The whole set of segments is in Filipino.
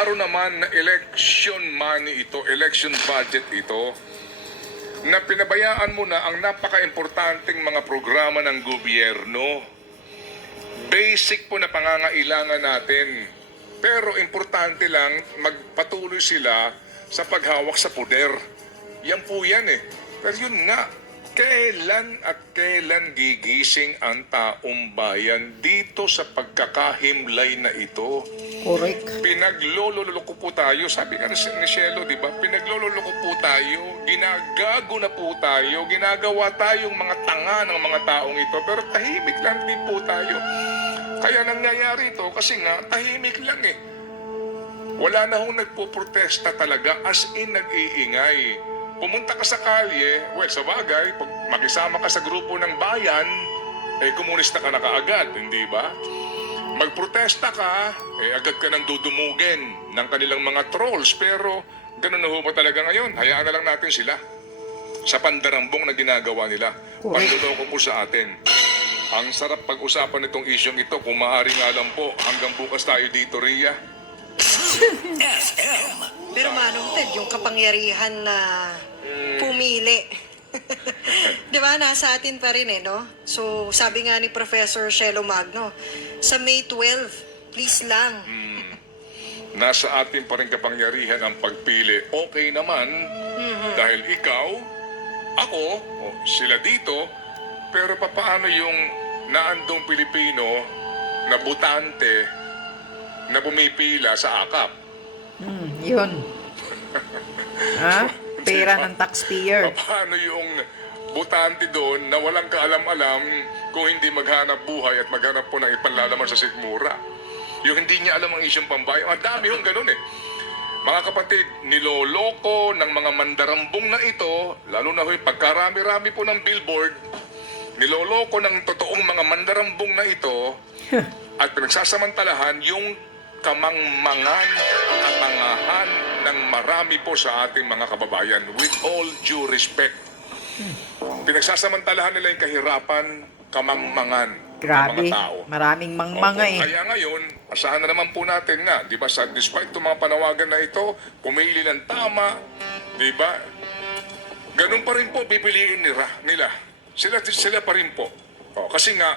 Klaro naman na election money ito, election budget ito, na pinabayaan mo na ang napaka-importanting mga programa ng gobyerno. Basic po na pangangailangan natin. Pero importante lang, magpatuloy sila sa paghawak sa poder. Yan po yan eh. Pero yun nga, kailan at kailan gigising ang taong bayan dito sa pagkakahimlay na ito? Correct. Pinaglololoko po tayo. Sabi nga ni Shelo, di ba? Pinaglololoko po tayo. Ginagago na po tayo. Ginagawa tayong mga tanga ng mga taong ito. Pero tahimik lang din po tayo. Kaya nangyayari ito kasi nga tahimik lang eh. Wala na hong nagpo-protesta talaga, as in nag-iingay. Pumunta ka sa kalye, well, sa bagay, pag makisama ka sa grupo ng bayan, eh komunista ka na kaagad, hindi ba? Magprotesta ka, eh agad ka nang dudumugin ng kanilang mga trolls, pero ganun na ho ba talaga ngayon? Hayaan na lang natin sila sa pandarambong na ginagawa nila. Panluloko po sa atin. Ang sarap pag-usapan nitong isyong ito, kung maaari nga lang po, hanggang bukas tayo dito, Ria. Pero Manong Ted, yung kapangyarihan na pumili. Di ba? Nasa atin pa rin eh, no? So, sabi nga ni Professor Shelo Magno, sa May 12, please lang. Nasa atin pa rin kapangyarihan ang pagpili. Okay naman, dahil ikaw, ako, o sila dito, pero papaano yung naandong Pilipino na butante na bumipila sa akap? Yun. Ha? Pera ng taxpayer. Paano yung butante doon na walang kaalam-alam kung hindi maghanap buhay at maghanap po ng ipanlalaman sa sikmura? Yung hindi niya alam ang isyong pambayan. Ang dami yung ganun eh. Mga kapatid, niloloko ng mga mandarambong na ito, lalo na yung pagkarami-rami po ng billboard, niloloko ng totoong mga mandarambong na ito at pinagsasamantalahan yung kamangmangan, katangahan ng marami po sa ating mga kababayan. With all due respect, pinagsasamantalahan nila yung kahirapan, kamangmangan ng Grabe. mga tao. Maraming mangmanga eh. Kaya ngayon, asahan na naman po natin nga, di ba, despite itong mga panawagan na ito, pumili ng tama, di ba, ganun pa rin po pipiliin nila. Sila pa rin po. Kasi nga,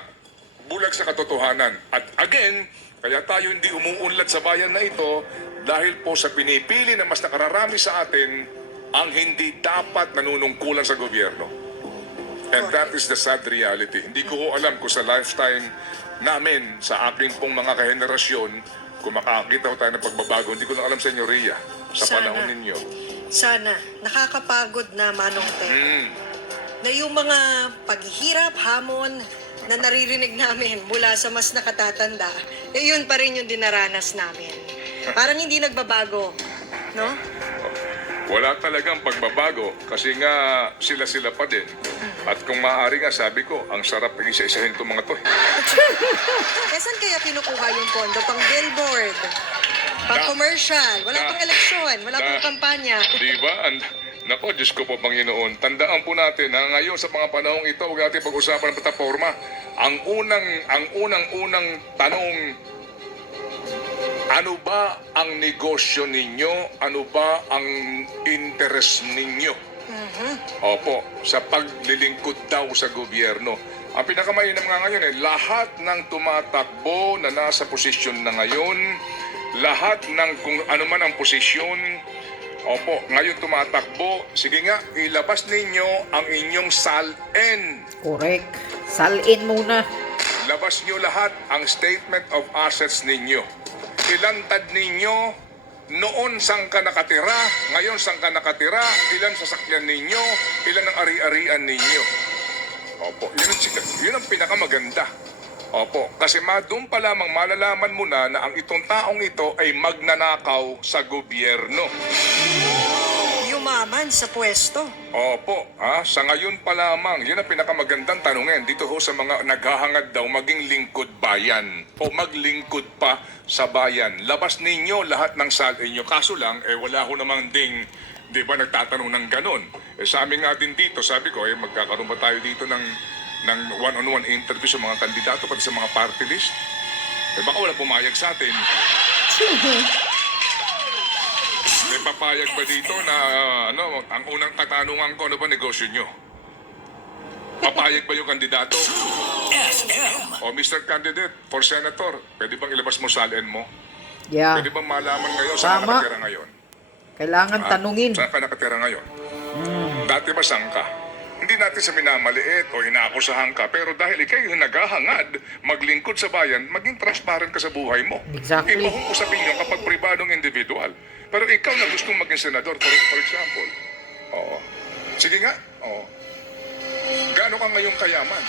bulag sa katotohanan. At again, kaya tayo hindi umuunlad sa bayan na ito dahil po sa pinipili na mas nakararami sa atin ang hindi dapat nanunungkulan sa gobyerno. And that is the sad reality. Hindi ko alam kung sa lifetime namin, sa aking pong mga kahenerasyon, kung makakita ko tayo ng pagbabago. Hindi ko lang alam sa inyo, Ria, sa panahon ninyo. Sana. Nakakapagod na, Manong Ted. Na yung mga paghihirap, hamon, na naririnig namin mula sa mas nakatatanda, eh yun pa rin yung dinaranas namin. Parang hindi nagbabago, no? Wala talagang pagbabago kasi nga sila pa din. At kung maaari nga, sabi ko, ang sarap isa-isahin itong mga to. Eh, saan kaya kinukuha yung pondo? Pang billboard, pang commercial, wala pang eleksyon, wala pang kampanya. Di ba? Nako, Diyos ko po, Panginoon. Tandaan po natin na ngayon sa mga panahong ito, huwag natin pag-usapan ng plataforma. Ang unang tanong, ano ba ang negosyo ninyo? Ano ba ang interest ninyo? Opo, sa paglilingkod daw sa gobyerno. Ang pinakamainam nga ngayon lahat ng tumatakbo na nasa posisyon na ngayon, lahat ng kung ano man ang posisyon, opo, ngayon tumatakbo, sige nga, ilabas ninyo ang inyong salin. Correct. Salin muna. Labas nyo lahat ang statement of assets ninyo. Ilantad ninyo, noon saan ka nakatira, ngayon saan ka nakatira, ilan sasakyan ninyo, ilan ang ari-arian ninyo. Opo, yun ang pinakamaganda. Opo, kasi doon pa lamang malalaman mo na ang itong taong ito ay magnanakaw sa gobyerno. Yumaman sa pwesto. Opo, sa ngayon pa lamang, yun ang pinakamagandang tanungin dito ho sa mga naghahangad daw maging lingkod bayan o maglingkod pa sa bayan. Labas ninyo lahat ng salin nyo. Kaso lang, wala ho namang ding, di ba, nagtatanong ng ganon. Sa amin nga din dito, sabi ko, magkakaroon ba tayo dito ng one-on-one interview sa mga kandidato pati sa mga party list? Baka wala pumayag sa atin. papayag ba dito na ang unang katanungan ko, ano ba negosyo nyo? Papayag ba yung kandidato? O Mr. Candidate for Senator, pwede bang ilabas mo salin mo? Yeah. Pwede bang malaman ngayon saan ka Tama. nakatira ngayon? Kailangan tanungin. Saan ka nakatira ngayon? Dati ba saan ka? Hindi natin sa minamaliit o inaakusahan ka, pero dahil ikay naghahangad maglingkod sa bayan, maging transparent ka sa buhay mo. Exactly. Iba kung usapin nyo kapag pribadong individual. Pero ikaw na gustong maging senador, for example. Oo. Sige nga. Oo. Gaano ka ngayong kayaman?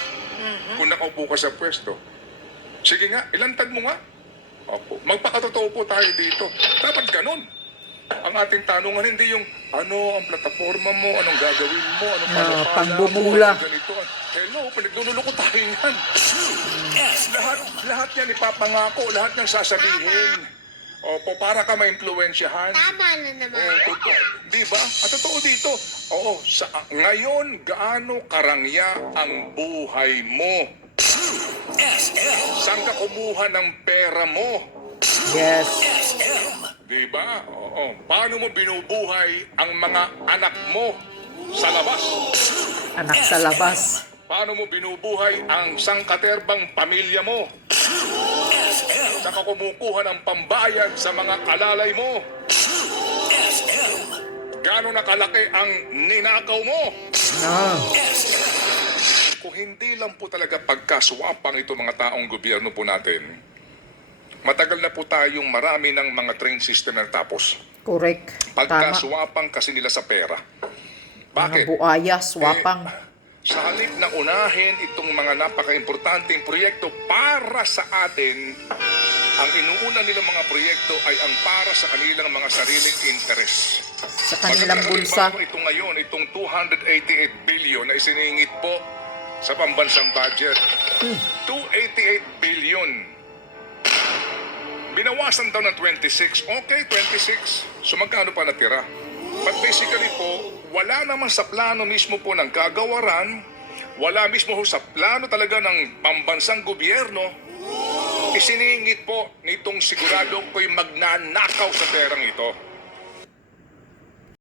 Kung nakaupo ka sa pwesto. Sige nga, ilantad mo nga. Opo. Magpakatotoo po tayo dito. Dapat ganun. Ang ating tanungan hindi yung ano ang plataforma mo, anong gagawin mo, anong palapala pangbumula. mo, ganito. Hello, pinagluloko tayo yan. Lahat yan ipapangako, lahat niyang sasabihin. Opo, para ka ma-impluensyahan. Tama na naman. Oo, totoo. Di ba? At totoo dito. Oo, ngayon, gaano karangya ang buhay mo? Saan ka kumuha ng pera mo? Yes. Di ba? Oo. Paano mo binubuhay ang mga anak mo sa labas? Anak sa labas. Paano mo binubuhay ang sangkaterbang pamilya mo? Saan ka kumukuha ng pambayad sa mga alalay mo? Gaano nakalaki ang ninakaw mo? No. Kung hindi lang po talaga pagkaswapang ito mga taong gobyerno po natin, matagal na po tayong marami ng mga train system na tapos. Correct. Tama. Pagkaswapang kasi nila sa pera. Mga Bakit? buaya, swapang. Sa halip na unahin itong mga napaka-importanteng proyekto para sa atin, ang inuuna nilang mga proyekto ay ang para sa kanilang mga sariling interes. Sa kanilang bulsa. Ito ngayon, itong 288 billion na isiningit po sa pambansang budget. 288 billion. Binawasan daw ng 26. Okay, 26. So magkano pa natira? But basically po, wala naman sa plano mismo po ng kagawaran, wala mismo sa plano talaga ng pambansang gobyerno, isiningit po nitong sigurado ko'y magnanakaw sa perang ito.